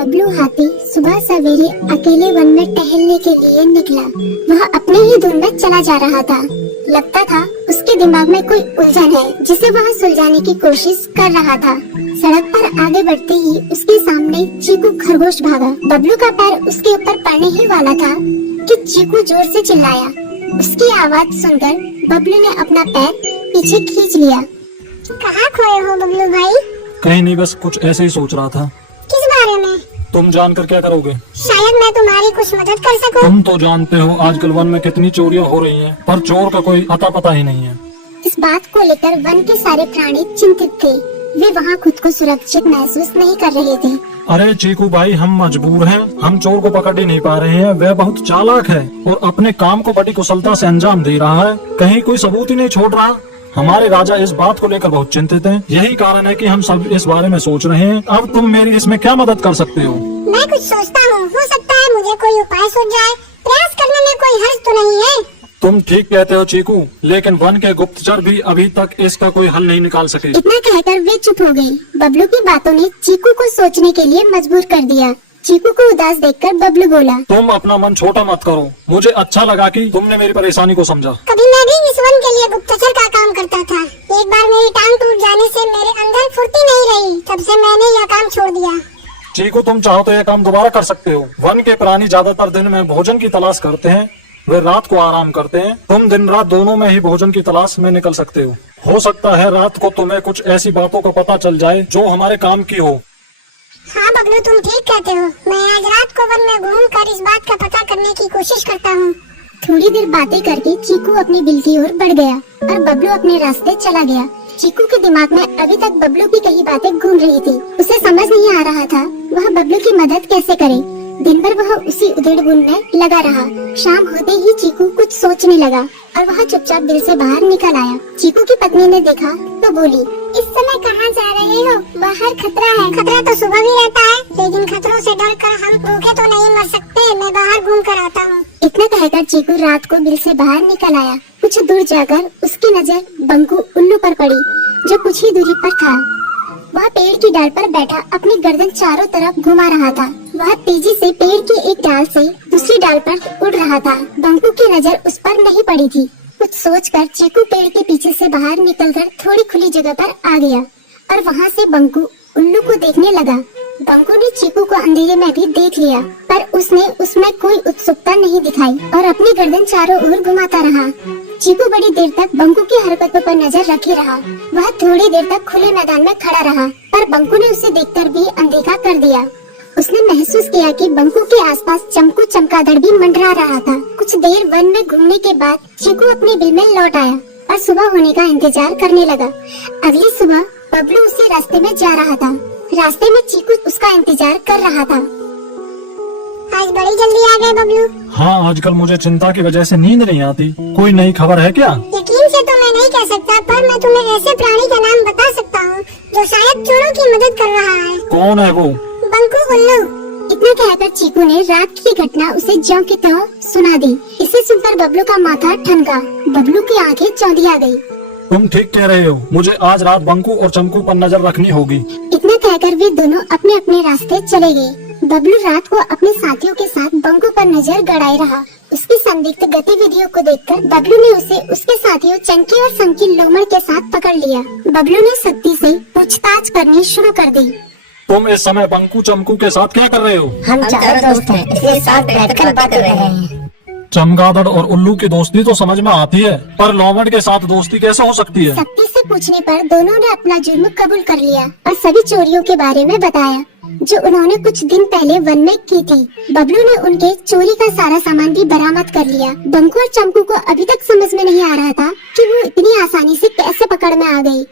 बबलू हाथी सुबह सवेरे अकेले वन में टहलने के लिए निकला। वह अपने ही धुन में चला जा रहा था। लगता था उसके दिमाग में कोई उलझन है जिसे वह सुलझाने की कोशिश कर रहा था। सड़क पर आगे बढ़ते ही उसके सामने चीकू खरगोश भागा। बबलू का पैर उसके ऊपर पड़ने ही वाला था कि चीकू जोर से चिल्लाया। उसकी आवाज सुनकर बबलू ने अपना पैर पीछे खींच लिया। कहाँ खोए हो बबलू भाई? कहीं नहीं, बस कुछ ऐसे ही सोच रहा था। किस बारे में? तुम जानकर क्या करोगे? शायद मैं तुम्हारी कुछ मदद कर सकूं। तुम तो जानते हो आजकल वन में कितनी चोरियां हो रही हैं, पर चोर का कोई अता पता ही नहीं है। इस बात को लेकर वन के सारे प्राणी चिंतित थे। वे वहाँ खुद को सुरक्षित महसूस नहीं कर रहे थे। अरे चीकू भाई, हम मजबूर हैं। हम चोर को पकड़ ही नहीं पा रहे हैं। वह बहुत चालाक है और अपने काम को बड़ी कुशलता से अंजाम दे रहा है। कहीं कोई सबूत ही नहीं छोड़ रहा। हमारे राजा इस बात को लेकर बहुत चिंतित हैं। यही कारण है कि हम सब इस बारे में सोच रहे हैं। अब तुम मेरी इसमें क्या मदद कर सकते हो? मैं कुछ सोचता हूँ, हो सकता है मुझे कोई उपाय सूझ जाए। प्रयास करने में कोई हर्ज तो नहीं है। तुम ठीक कहते हो चीकू, लेकिन वन के गुप्तचर भी अभी तक इसका कोई हल नहीं निकाल सके। इतना कहकर वे चुप हो गए। बबलू की बातों ने चीकू को सोचने के लिए मजबूर कर दिया। चीकू को उदास देखकर बबलू बोला, तुम अपना मन छोटा मत करो। मुझे अच्छा लगा कि तुमने मेरी परेशानी को समझा। कभी मैं भी इस वन के लिए गुप्तचर का काम करता था। एक बार मेरी टांग टूट जाने से मेरे अंदर फुर्ती नहीं रही। तब से मैंने यह काम छोड़ दिया। चीकू, तुम चाहो तो यह काम दोबारा कर सकते हो। वन के प्राणी ज्यादातर दिन में भोजन की तलाश करते हैं, वे रात को आराम करते हैं। तुम दिन रात दोनों में ही भोजन की तलाश में निकल सकते हो सकता है रात को तुम्हें कुछ ऐसी बातों का पता चल जाए जो हमारे काम की हो। हाँ बबलू, तुम ठीक कहते हो। मैं आज रात को वन में घूम कर इस बात का पता करने की कोशिश करता हूँ। थोड़ी देर बातें करके चीकू अपनी बिल की ओर बढ़ गया और बबलू अपने रास्ते चला गया। चीकू के दिमाग में अभी तक बबलू की कई बातें घूम रही थी। उसे समझ नहीं आ रहा था वह बबलू की मदद कैसे करे। दिन भर वह उसी उधेड़-बुन में लगा रहा। शाम होते ही चीकू कुछ सोचने लगा और वह चुपचाप बिल से बाहर निकल आया। चीकू की पत्नी ने देखा तो बोली, इस समय कहाँ जा रहे हो? बाहर खतरा है। खतरा तो सुबह भी रहता है, लेकिन खतरों से डरकर हम भूखे तो नहीं मर सकते। मैं बाहर घूम कर आता हूँ। इतना कहकर चीकू रात को बिल से बाहर निकल आया। कुछ दूर जाकर उसकी नजर बंकू उल्लू पर पड़ी, जो कुछ ही दूरी पर था। वह पेड़ की डाल पर बैठा अपनी गर्दन चारों तरफ घुमा रहा था। वह तेजी से पेड़ की एक डाल से दूसरी डाल पर उड़ रहा था। बंकू की नजर उस पर नहीं पड़ी थी। कुछ सोचकर चीकू पेड़ के पीछे से बाहर निकलकर थोड़ी खुली जगह पर आ गया और वहाँ से बंकू उल्लू को देखने लगा। बंकू ने चीकू को अंधेरे में भी देख लिया, पर उसने उसमें कोई उत्सुकता नहीं दिखाई और अपनी गर्दन चारों ओर घुमाता रहा। चीकू बड़ी देर तक बंकू की हरकतों पर नजर रखे रहा। वह थोड़ी देर तक खुले मैदान में खड़ा रहा, पर बंकू ने उसे देखकर भी अनदेखा कर दिया। उसने महसूस किया कि बंकू के आसपास चमकू चमगादड़ भी मंडरा रहा था। कुछ देर वन में घूमने के बाद चीकू अपने बिल में लौट आया और सुबह होने का इंतजार करने लगा। अगली सुबह बबलू उसी रास्ते में जा रहा था। रास्ते में चीकू उसका इंतजार कर रहा था। आज बड़ी जल्दी आ गए बबलू। हाँ, आजकल मुझे चिंता की वजह से नींद नहीं आती। कोई नई खबर है क्या? यकीन से तो मैं नहीं कह सकता, पर मैं तुम्हें ऐसे प्राणी का नाम बता सकता हूँ जो शायद चोरों की मदद कर रहा है। कौन है वो? बंकू उल्लू। इतना कहकर चीकू ने रात की घटना उसे ज्यों की त्यों सुना दी। इसे सुनकर बबलू का माथा ठनका। बबलू की आंखें चौंधिया गई। तुम ठीक कह रहे हो। मुझे आज रात बंकू और चमकू पर नजर रखनी होगी। इतना कहकर वे दोनों अपने अपने रास्ते चले गए। बबलू रात को अपने साथियों के साथ बंकू पर नजर गड़ाए रहा। उसकी संदिग्ध गतिविधियों को देखकर बबलू ने उसे उसके साथियों चंकी और संकी लोमड़ के साथ पकड़ लिया। बबलू ने सख्ती से पूछताछ करनी शुरू कर दी। तुम इस समय बंकू चमकू के साथ क्या कर रहे हो? हम चारों दोस्त हैं, इसलिए साथ बैठकर बात कर रहे हैं। चमगादड़ और उल्लू की दोस्ती तो समझ में आती है, पर लोमड़ के साथ दोस्ती कैसे हो सकती है? सख्ती से पूछने पर दोनों ने अपना जुर्म कबूल कर लिया और सभी चोरियों के बारे में बताया जो उन्होंने कुछ दिन पहले वन में की थी। बबलू ने उनके चोरी का सारा सामान भी बरामद कर लिया। बंकू और चमकू को अभी तक समझ में नहीं आ रहा था कि वो इतनी आसानी से कैसे पकड़ में आ गई।